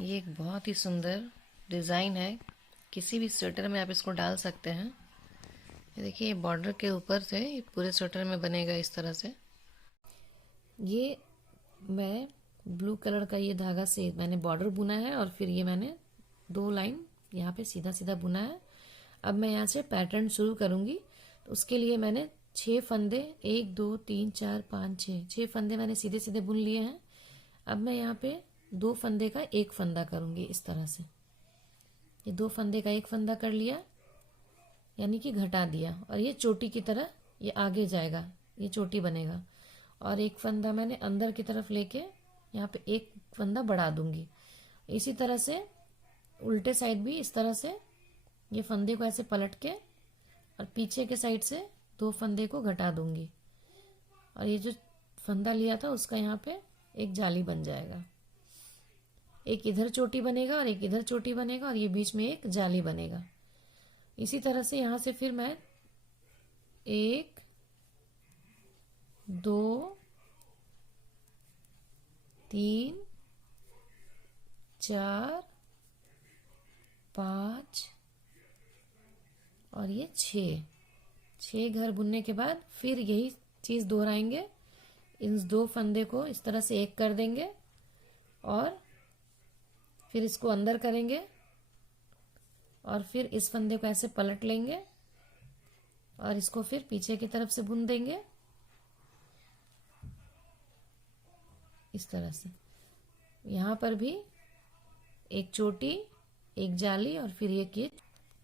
ये एक बहुत ही सुंदर डिज़ाइन है। किसी भी स्वेटर में आप इसको डाल सकते हैं। ये देखिए, ये बॉर्डर के ऊपर से ये पूरे स्वेटर में बनेगा इस तरह से। ये मैं ब्लू कलर का ये धागा से मैंने बॉर्डर बुना है और फिर ये मैंने 2 लाइन यहाँ पे सीधा सीधा बुना है। अब मैं यहाँ से पैटर्न शुरू करूँगी। तो उसके लिए मैंने 6 फंदे, 1 2 3 4 5 6 फंदे मैंने सीधे सीधे बुन लिए हैं। अब मैं यहाँ पे 2 फंदे का एक फंदा करूँगी इस तरह से। ये 2 फंदे का एक फंदा कर लिया, यानी कि घटा दिया, और ये चोटी की तरह ये आगे जाएगा, ये चोटी बनेगा। और एक फंदा मैंने अंदर की तरफ लेके यहाँ पे एक फंदा बढ़ा दूंगी। इसी तरह से उल्टे साइड भी इस तरह से ये फंदे को ऐसे पलट के और पीछे के साइड से 2 फंदे को घटा दूंगी, और ये जो फंदा लिया था उसका यहाँ पे एक जाली बन जाएगा। एक इधर चोटी बनेगा और एक इधर चोटी बनेगा, और ये बीच में एक जाली बनेगा। इसी तरह से यहाँ से फिर मैं 1 2 3 4 5 और ये 6 घर बुनने के बाद फिर यही चीज़ दोहराएंगे। इन 2 फंदे को इस तरह से एक कर देंगे और फिर इसको अंदर करेंगे, और फिर इस फंदे को ऐसे पलट लेंगे और इसको फिर पीछे की तरफ से बुन देंगे इस तरह से। यहाँ पर भी एक चोटी, एक जाली और फिर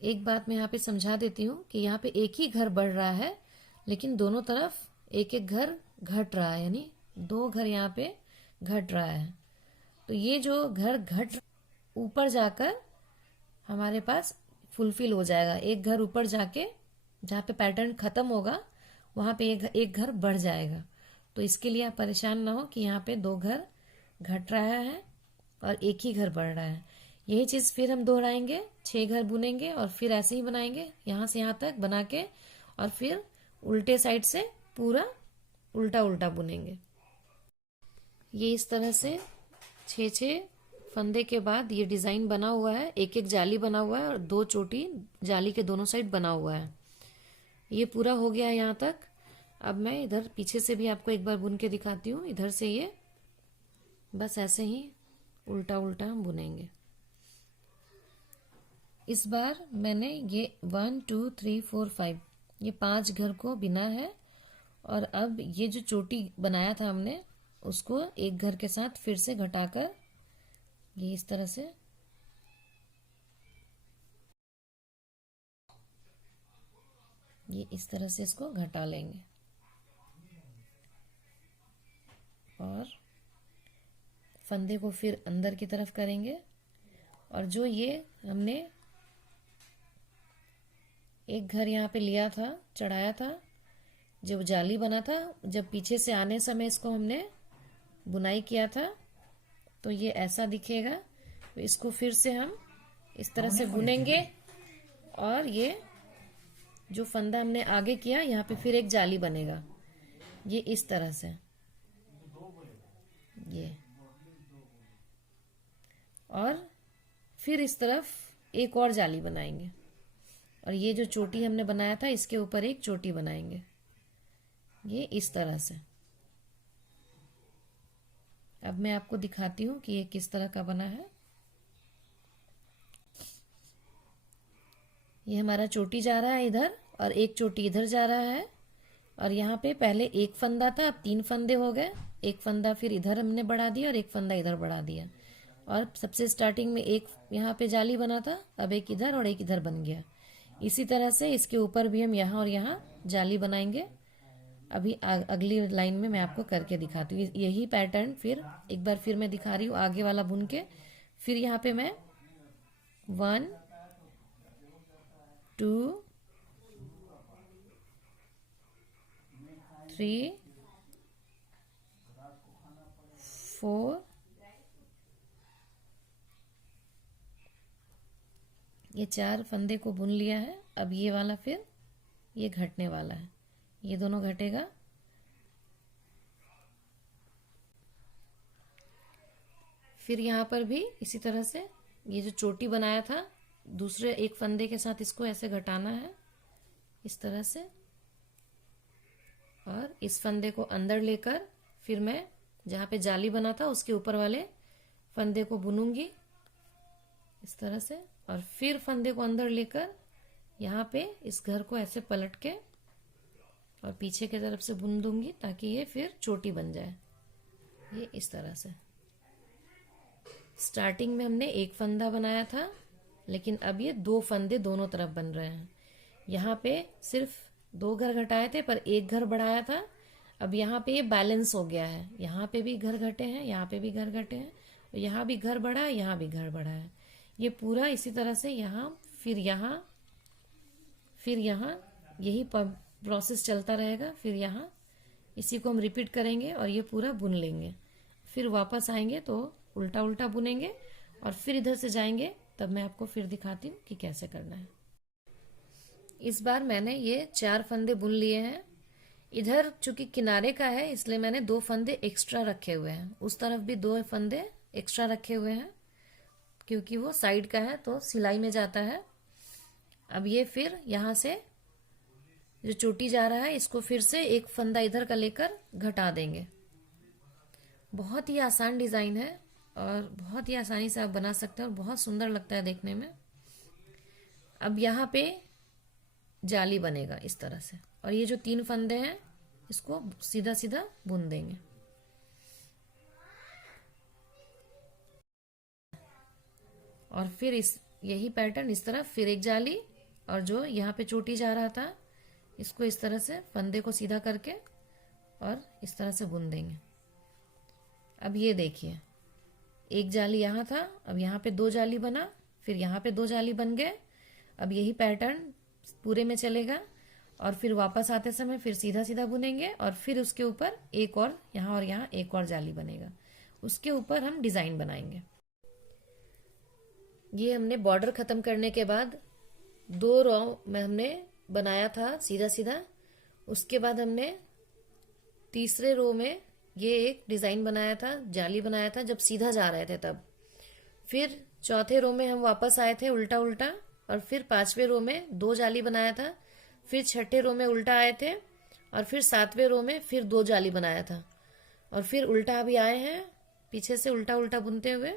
एक बात मैं यहाँ पे समझा देती हूँ कि यहाँ पे एक ही घर बढ़ रहा है, लेकिन दोनों तरफ एक एक घर घट रहा है, यानी 2 घर यहाँ पे घट रहा है। तो ये जो घर घट ऊपर जाकर हमारे पास फुलफिल हो जाएगा। एक घर ऊपर जाके जहाँ पे पैटर्न खत्म होगा वहाँ पे एक घर बढ़ जाएगा। तो इसके लिए आप परेशान ना हो कि यहाँ पे 2 घर घट रहा है और एक ही घर बढ़ रहा है। यही चीज़ फिर हम दोहराएंगे, 6 घर बुनेंगे और फिर ऐसे ही बनाएंगे यहाँ से यहाँ तक बना के, और फिर उल्टे साइड से पूरा उल्टा उल्टा बुनेंगे। ये इस तरह से 6 फंदे के बाद ये डिज़ाइन बना हुआ है। एक एक जाली बना हुआ है और 2 चोटी जाली के दोनों साइड बना हुआ है। ये पूरा हो गया है यहाँ तक। अब मैं इधर पीछे से भी आपको एक बार बुन के दिखाती हूँ। इधर से ये बस ऐसे ही उल्टा उल्टा हम बुनेंगे। इस बार मैंने ये 1 2 3 4 5 ये 5 घर को बिना है, और अब ये जो चोटी बनाया था हमने उसको एक घर के साथ फिर से घटाकर ये इस तरह से इसको घटा लेंगे, और फंदे को फिर अंदर की तरफ करेंगे। और जो ये हमने एक घर यहाँ पे लिया था, चढ़ाया था, जब जाली बना था, जब पीछे से आने समय इसको हमने बुनाई किया था तो ये ऐसा दिखेगा। तो इसको फिर से हम इस तरह से बुनेंगे, और ये जो फंदा हमने आगे किया यहाँ पे फिर एक जाली बनेगा, ये इस तरह से, ये, और फिर इस तरफ एक और जाली बनाएंगे, और ये जो चोटी हमने बनाया था इसके ऊपर एक चोटी बनाएंगे, ये इस तरह से। अब मैं आपको दिखाती हूँ कि ये किस तरह का बना है। ये हमारा चोटी जा रहा है इधर और एक चोटी इधर जा रहा है, और यहाँ पे पहले एक फंदा था, अब 3 फंदे हो गए। एक फंदा फिर इधर हमने बढ़ा दिया और एक फंदा इधर बढ़ा दिया, और सबसे स्टार्टिंग में एक यहाँ पे जाली बना था, अब एक इधर और एक इधर बन गया। इसी तरह से इसके ऊपर भी हम यहाँ और यहाँ जाली बनाएंगे। अभी अगली लाइन में मैं आपको करके दिखाती हूँ। यही पैटर्न फिर एक बार फिर मैं दिखा रही हूँ आगे वाला बुन के। फिर यहाँ पे मैं 1 2 3 4 ये 4 फंदे को बुन लिया है। अब ये वाला फिर ये घटने वाला है, ये दोनों घटेगा। फिर यहाँ पर भी इसी तरह से ये जो चोटी बनाया था दूसरे एक फंदे के साथ इसको ऐसे घटाना है इस तरह से, और इस फंदे को अंदर लेकर फिर मैं जहाँ पे जाली बना था उसके ऊपर वाले फंदे को बुनूंगी इस तरह से, और फिर फंदे को अंदर लेकर यहाँ पे इस घर को ऐसे पलट के और पीछे की तरफ से बुन दूंगी ताकि ये फिर चोटी बन जाए। ये इस तरह से स्टार्टिंग में हमने एक फंदा बनाया था, लेकिन अब ये दो फंदे दोनों तरफ बन रहे हैं। यहाँ पे सिर्फ दो घर घटाए थे पर एक घर बढ़ाया था। अब यहाँ पे ये बैलेंस हो गया है, यहाँ पे भी घर घटे हैं, यहाँ पे भी घर घटे हैं, यहाँ भी घर बढ़ा है, यहाँ भी घर बढ़ा है। ये पूरा इसी तरह से यहाँ फिर यहाँ यही प्रोसेस चलता रहेगा। फिर यहाँ इसी को हम रिपीट करेंगे और ये पूरा बुन लेंगे। फिर वापस आएंगे तो उल्टा उल्टा बुनेंगे और फिर इधर से जाएंगे, तब मैं आपको फिर दिखाती हूँ कि कैसे करना है। इस बार मैंने ये 4 फंदे बुन लिए हैं। इधर चूंकि किनारे का है इसलिए मैंने 2 फंदे एक्स्ट्रा रखे हुए हैं, उस तरफ भी 2 फंदे एक्स्ट्रा रखे हुए हैं क्योंकि वो साइड का है तो सिलाई में जाता है। अब ये फिर यहाँ से जो चोटी जा रहा है इसको फिर से एक फंदा इधर का लेकर घटा देंगे। बहुत ही आसान डिजाइन है और बहुत ही आसानी से आप बना सकते हैं और बहुत सुंदर लगता है देखने में। अब यहाँ पे जाली बनेगा इस तरह से, और ये जो 3 फंदे हैं इसको सीधा सीधा बुन देंगे। और फिर यही पैटर्न इस तरफ फिर एक जाली, और जो यहाँ पे चोटी जा रहा था इसको इस तरह से फंदे को सीधा करके और इस तरह से बुन देंगे। अब ये देखिए एक जाली यहाँ था, अब यहाँ पे 2 जाली बना, फिर यहाँ पे 2 जाली बन गए। अब यही पैटर्न पूरे में चलेगा और फिर वापस आते समय फिर सीधा सीधा बुनेंगे और फिर उसके ऊपर एक और यहाँ एक और जाली बनेगा, उसके ऊपर हम डिजाइन बनाएंगे। ये हमने बॉर्डर खत्म करने के बाद 2 रो में हमने बनाया था सीधा सीधा, उसके बाद हमने तीसरे रो में ये एक डिजाइन बनाया था, जाली बनाया था जब सीधा जा रहे थे तब। फिर चौथे रो में हम वापस आए थे उल्टा उल्टा, और फिर 5वें रो में 2 जाली बनाया था। फिर 6ठे रो में उल्टा आए थे और फिर 7वें रो में फिर 2 जाली बनाया था, और फिर उल्टा अभी आए हैं पीछे से उल्टा उल्टा बुनते हुए,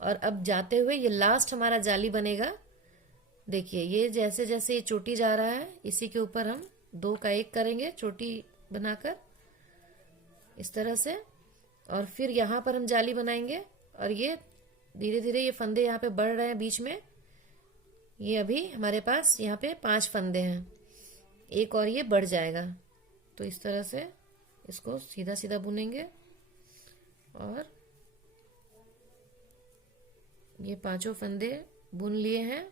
और अब जाते हुए ये लास्ट हमारा जाली बनेगा। देखिए ये जैसे जैसे ये चोटी जा रहा है इसी के ऊपर हम 2 का 1 करेंगे चोटी बनाकर इस तरह से, और फिर यहाँ पर हम जाली बनाएंगे और ये धीरे धीरे ये फंदे यहाँ पे बढ़ रहे हैं बीच में। ये अभी हमारे पास यहाँ पे 5 फंदे हैं, एक और ये बढ़ जाएगा। तो इस तरह से इसको सीधा सीधा बुनेंगे और ये 5 फंदे बुन लिए हैं।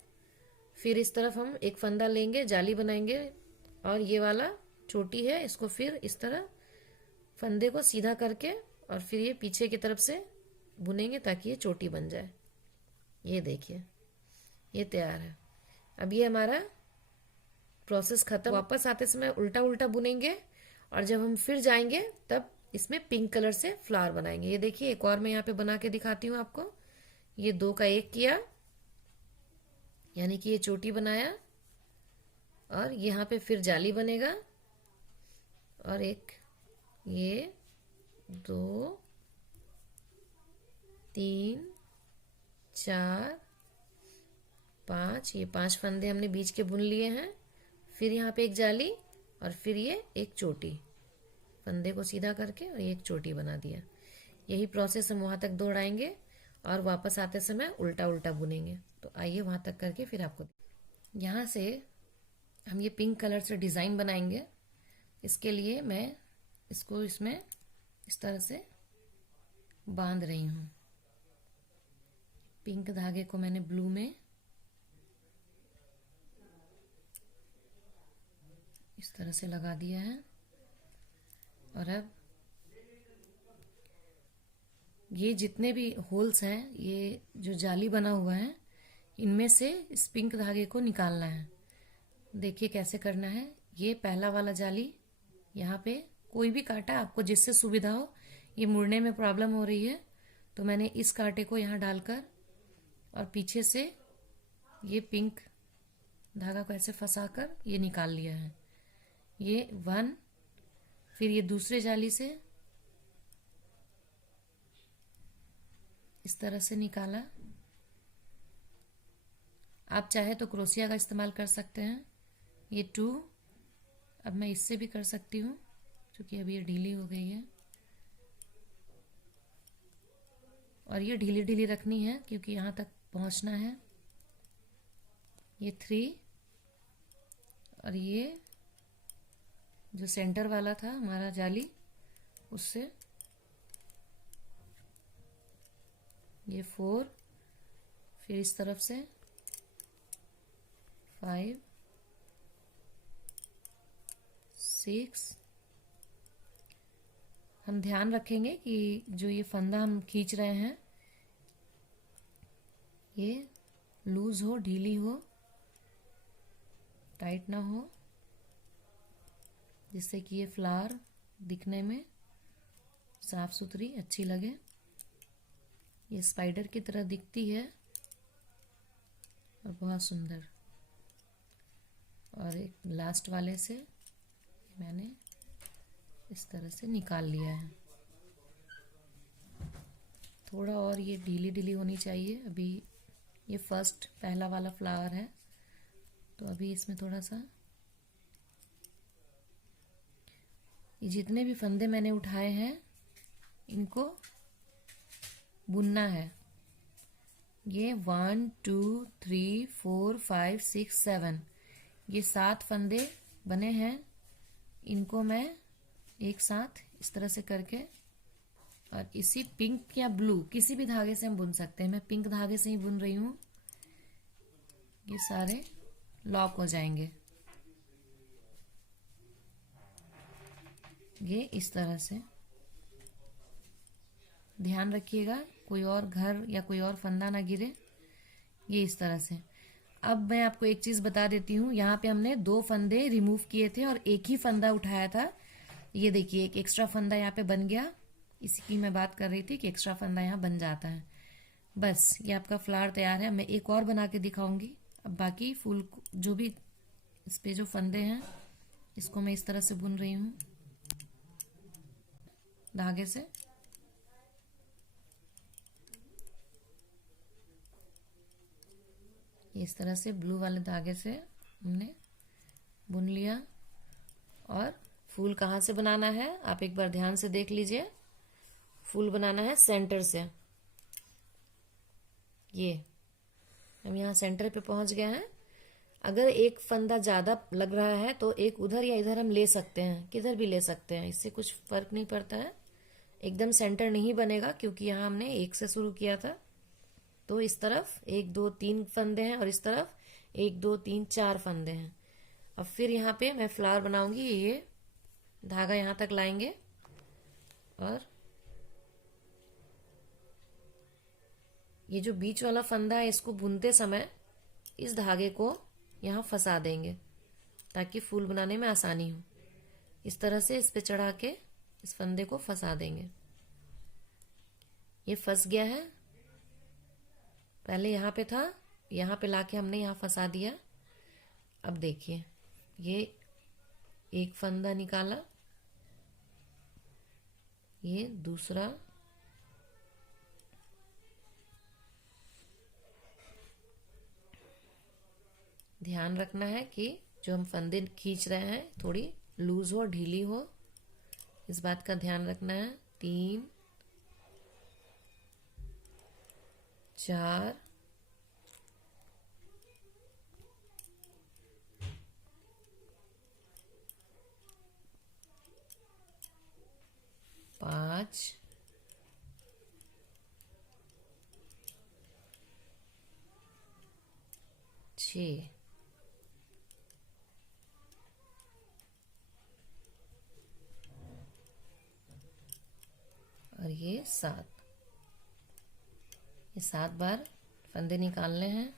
फिर इस तरफ हम एक फंदा लेंगे, जाली बनाएंगे, और ये वाला चोटी है इसको फिर इस तरह फंदे को सीधा करके और फिर ये पीछे की तरफ से बुनेंगे ताकि ये चोटी बन जाए। ये देखिए ये तैयार है। अब ये हमारा प्रोसेस खत्म। वापस आते समय उल्टा उल्टा बुनेंगे और जब हम फिर जाएंगे तब इसमें पिंक कलर से फ्लावर बनाएंगे। ये देखिए एक और मैं यहाँ पे बना के दिखाती हूँ आपको। ये 2 का 1 किया, यानी कि ये चोटी बनाया, और यहाँ पे फिर जाली बनेगा, और एक ये 2 3 4 5, ये 5 फंदे हमने बीच के बुन लिए हैं। फिर यहाँ पे एक जाली और फिर ये एक चोटी, फंदे को सीधा करके और एक चोटी बना दिया। यही प्रोसेस हम वहां तक दोहराएंगे और वापस आते समय उल्टा उल्टा बुनेंगे। तो आइए वहां तक करके फिर आपको। यहाँ से हम ये पिंक कलर से डिजाइन बनाएंगे। इसके लिए मैं इसको इसमें इस तरह से बांध रही हूँ। पिंक धागे को मैंने ब्लू में इस तरह से लगा दिया है, और अब ये जितने भी होल्स हैं, ये जो जाली बना हुआ है, इनमें से इस पिंक धागे को निकालना है। देखिए कैसे करना है। ये पहला वाला जाली यहाँ पे कोई भी काटा आपको जिससे सुविधा हो। ये मुड़ने में प्रॉब्लम हो रही है तो मैंने इस कांटे को यहाँ डालकर और पीछे से ये पिंक धागा को ऐसे फंसाकर ये निकाल लिया है। ये 1, फिर ये दूसरे जाली से इस तरह से निकाला। आप चाहे तो क्रोशिया का इस्तेमाल कर सकते हैं। ये 2, अब मैं इससे भी कर सकती हूँ क्योंकि अभी ये ढीली हो गई है, और ये ढीली ढीली रखनी है क्योंकि यहाँ तक पहुँचना है। ये 3, और ये जो सेंटर वाला था हमारा जाली, उससे ये 4, फिर इस तरफ से 5, 6। हम ध्यान रखेंगे कि जो ये फंदा हम खींच रहे हैं ये लूज हो, ढीली हो, टाइट ना हो, जिससे कि ये फ्लावर दिखने में साफ सुथरी अच्छी लगे। ये स्पाइडर की तरह दिखती है और बहुत सुंदर। और एक लास्ट वाले से मैंने इस तरह से निकाल लिया है। थोड़ा और ये ढीली ढीली होनी चाहिए। अभी ये पहला वाला फ्लावर है, तो अभी इसमें थोड़ा सा ये जितने भी फंदे मैंने उठाए हैं इनको बुनना है। ये 1 2 3 4 5 6 7, ये 7 फंदे बने हैं। इनको मैं एक साथ इस तरह से करके और इसी पिंक या ब्लू किसी भी धागे से हम बुन सकते हैं। मैं पिंक धागे से ही बुन रही हूँ। ये सारे लॉक हो जाएंगे। ये इस तरह से ध्यान रखिएगा कोई और घर या कोई और फंदा ना गिरे। ये इस तरह से। अब मैं आपको एक चीज बता देती हूँ। यहाँ पे हमने 2 फंदे रिमूव किए थे और एक ही फंदा उठाया था। ये देखिए एक एक्स्ट्रा फंदा यहाँ पे बन गया। इसी की मैं बात कर रही थी कि एक्स्ट्रा फंदा यहाँ बन जाता है। बस ये आपका फ्लावर तैयार है। मैं एक और बना के दिखाऊंगी। अब बाकी फूल जो भी इस पे जो फंदे हैं इसको मैं इस तरह से बुन रही हूँ धागे से। इस तरह से ब्लू वाले धागे से हमने बुन लिया। और फूल कहाँ से बनाना है आप एक बार ध्यान से देख लीजिए। फूल बनाना है सेंटर से। ये हम यहाँ सेंटर पे पहुंच गए हैं। अगर एक फंदा ज्यादा लग रहा है तो एक उधर या इधर हम ले सकते हैं, किधर भी ले सकते हैं, इससे कुछ फर्क नहीं पड़ता है। एकदम सेंटर नहीं बनेगा क्योंकि यहाँ हमने 1 से शुरू किया था। तो इस तरफ 1 2 3 फंदे हैं और इस तरफ 1 2 3 4 फंदे हैं। अब फिर यहाँ पे मैं फ्लावर बनाऊंगी। ये धागा यहाँ तक लाएंगे और ये जो बीच वाला फंदा है इसको बुनते समय इस धागे को यहाँ फंसा देंगे ताकि फूल बनाने में आसानी हो। इस तरह से इस पे चढ़ा के इस फंदे को फंसा देंगे। ये फंस गया है। पहले यहाँ पे था, यहाँ पे लाके हमने यहाँ फंसा दिया। अब देखिए ये एक फंदा निकाला, ये दूसरा, ध्यान रखना है कि जो हम फंदे खींच रहे हैं थोड़ी लूज हो, ढीली हो, इस बात का ध्यान रखना है। 3 4 5 6 और ये 7। ये 7 बार फंदे निकालने हैं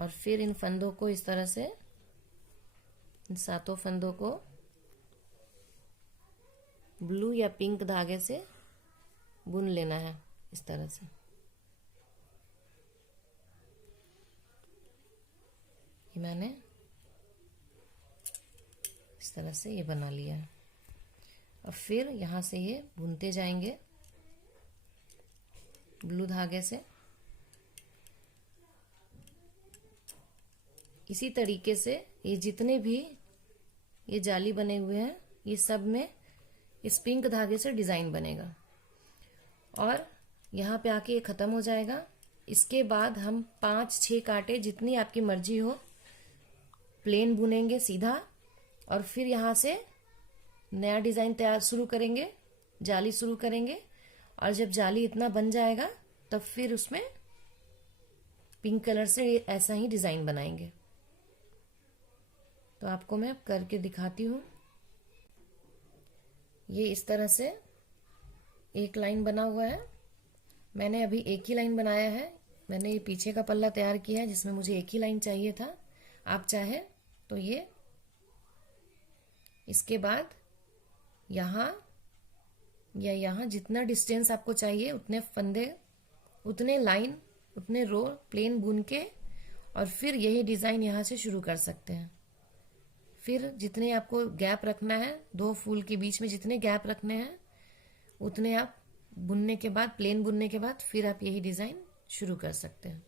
और फिर इन फंदों को इस तरह से, इन 7 फंदों को ब्लू या पिंक धागे से बुन लेना है इस तरह से। ये मैंने इस तरह से ये बना लिया है। और फिर यहाँ से ये बुनते जाएंगे ब्लू धागे से। इसी तरीके से ये जितने भी ये जाली बने हुए हैं ये सब में इस पिंक धागे से डिजाइन बनेगा और यहाँ पे आके ये खत्म हो जाएगा। इसके बाद हम 5-6 कांटे जितनी आपकी मर्जी हो प्लेन बुनेंगे सीधा और फिर यहाँ से नया डिजाइन तैयार शुरू करेंगे, जाली शुरू करेंगे। और जब जाली इतना बन जाएगा तब फिर उसमें पिंक कलर से ऐसा ही डिजाइन बनाएंगे। तो आपको मैं करके दिखाती हूँ। ये इस तरह से एक लाइन बना हुआ है। मैंने अभी एक ही लाइन बनाया है। मैंने ये पीछे का पल्ला तैयार किया है जिसमें मुझे एक ही लाइन चाहिए था। आप चाहे तो ये इसके बाद यहाँ या यहाँ जितना डिस्टेंस आपको चाहिए उतने फंदे, उतने लाइन, उतने रो प्लेन बुन के और फिर यही डिजाइन यहाँ से शुरू कर सकते हैं। फिर जितने आपको गैप रखना है, 2 फूल के बीच में जितने गैप रखने हैं उतने आप बुनने के बाद, प्लेन बुनने के बाद फिर आप यही डिजाइन शुरू कर सकते हैं।